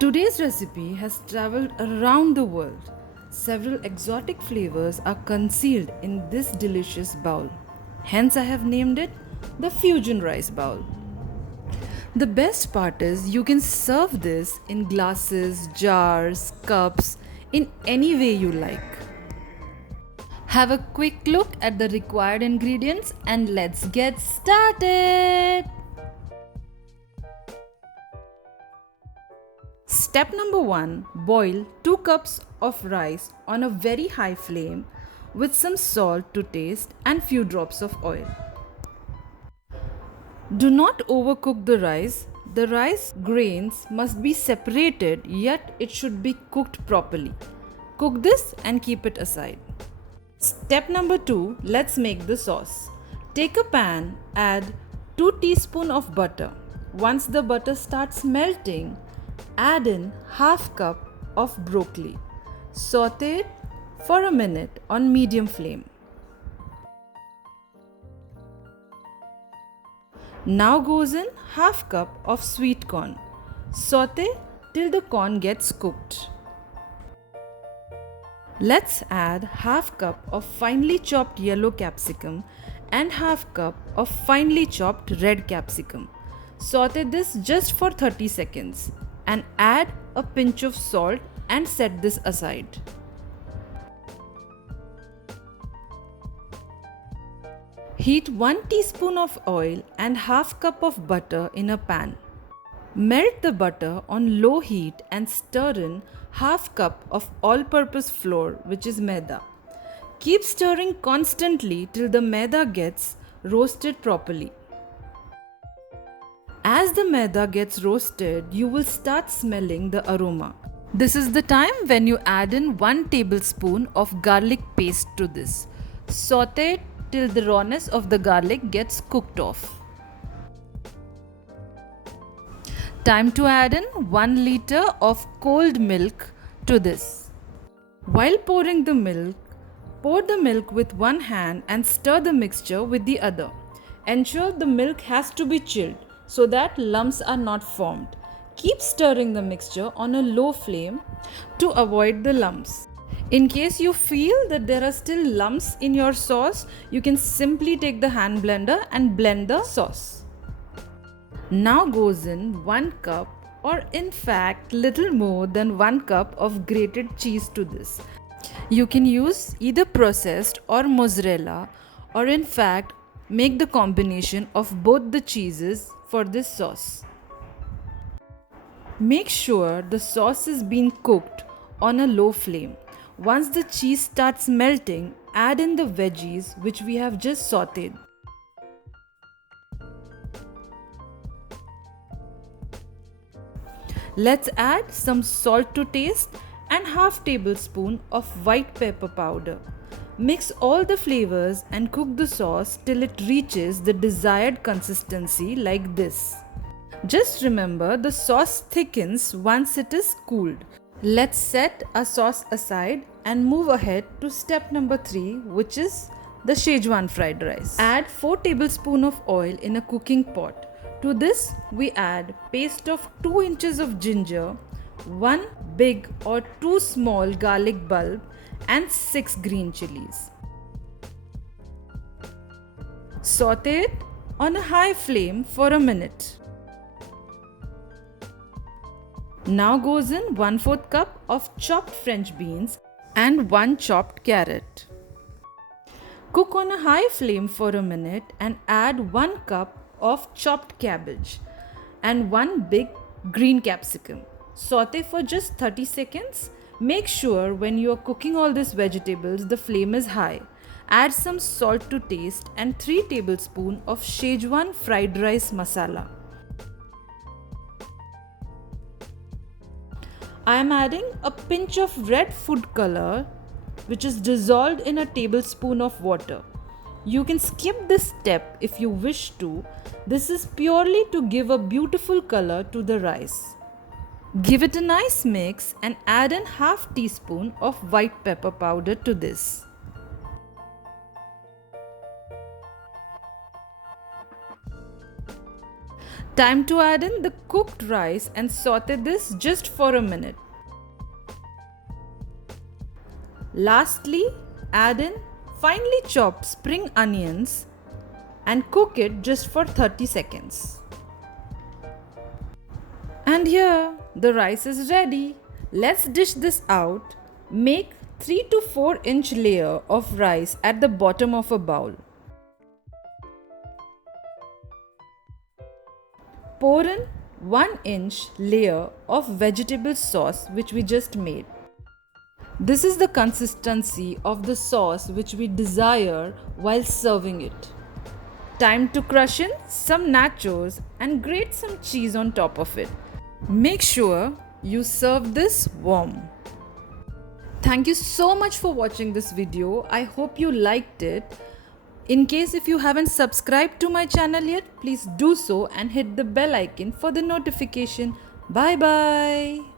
Today's recipe has traveled around the world. Several exotic flavors are concealed in this delicious bowl. Hence, I have named it the Fusion Rice Bowl. The best part is you can serve this in glasses, jars, cups, in any way you like. Have a quick look at the required ingredients and let's get started. Step number 1, boil 2 cups of rice on a very high flame with some salt to taste and few drops of oil. Do not overcook the rice. The rice grains must be separated, yet it should be cooked properly. Cook this and keep it aside. Step number 2, let's make the sauce. Take a pan, add 2 teaspoons of butter. Once the butter starts melting, add in half cup of broccoli. Saute it for a minute on medium flame. Now goes in half cup of sweet corn. Saute till the corn gets cooked. Let's add half cup of finely chopped yellow capsicum and half cup of finely chopped red capsicum. Saute this just for 30 seconds and add a pinch of salt and set this aside. Heat 1 teaspoon of oil and half cup of butter in a pan. Melt the butter on low heat and stir in half cup of all-purpose flour, which is maida. Keep stirring constantly till the maida gets roasted properly. As the maida gets roasted, you will start smelling the aroma. This is the time when you add in 1 tablespoon of garlic paste to this. Saute it till the rawness of the garlic gets cooked off. Time to add in 1 liter of cold milk to this. While pouring the milk, pour the milk with one hand and stir the mixture with the other. Ensure the milk has to be chilled so that lumps are not formed. Keep stirring the mixture on a low flame to avoid the lumps. In case you feel that there are still lumps in your sauce, you can simply take the hand blender and blend the sauce. Now goes in 1 cup, or in fact little more than 1 cup of grated cheese to this. You can use either processed or mozzarella, or in fact make the combination of both the cheeses for this sauce. Make sure the sauce is being cooked on a low flame. Once the cheese starts melting, add in the veggies which we have just sauteed. Let's add some salt to taste and half tablespoon of white pepper powder. Mix all the flavors and cook the sauce till it reaches the desired consistency like this. Just remember, the sauce thickens once it is cooled. Let's set our sauce aside and move ahead to step number 3, which is the Szechuan fried rice. Add 4 tablespoons of oil in a cooking pot. To this, we add paste of 2 inches of ginger, 1 big or 2 small garlic bulb and 6 green chilies. Saute it on a high flame for a minute. Now goes in 1/4 cup of chopped French beans and 1 chopped carrot. Cook on a high flame for a minute and add 1 cup of chopped cabbage and 1 big green capsicum. Saute for just 30 seconds. Make sure when you are cooking all these vegetables, the flame is high. Add some salt to taste and 3 tablespoons of Szechuan fried rice masala. I am adding a pinch of red food color which is dissolved in a tablespoon of water. You can skip this step if you wish to. This is purely to give a beautiful color to the rice. Give it a nice mix and add in half teaspoon of white pepper powder to this. Time to add in the cooked rice and saute this just for a minute. Lastly, add in finely chopped spring onions and cook it just for 30 seconds. And here the rice is ready. Let's dish this out. Make 3 to 4 inch layer of rice at the bottom of a bowl. Pour in 1 inch layer of vegetable sauce which we just made. This is the consistency of the sauce which we desire while serving it. Time to crush in some nachos and grate some cheese on top of it. Make sure you serve this warm. Thank you so much for watching this video. I hope you liked it. In case if you haven't subscribed to my channel yet, please do so and hit the bell icon for the notification. Bye bye.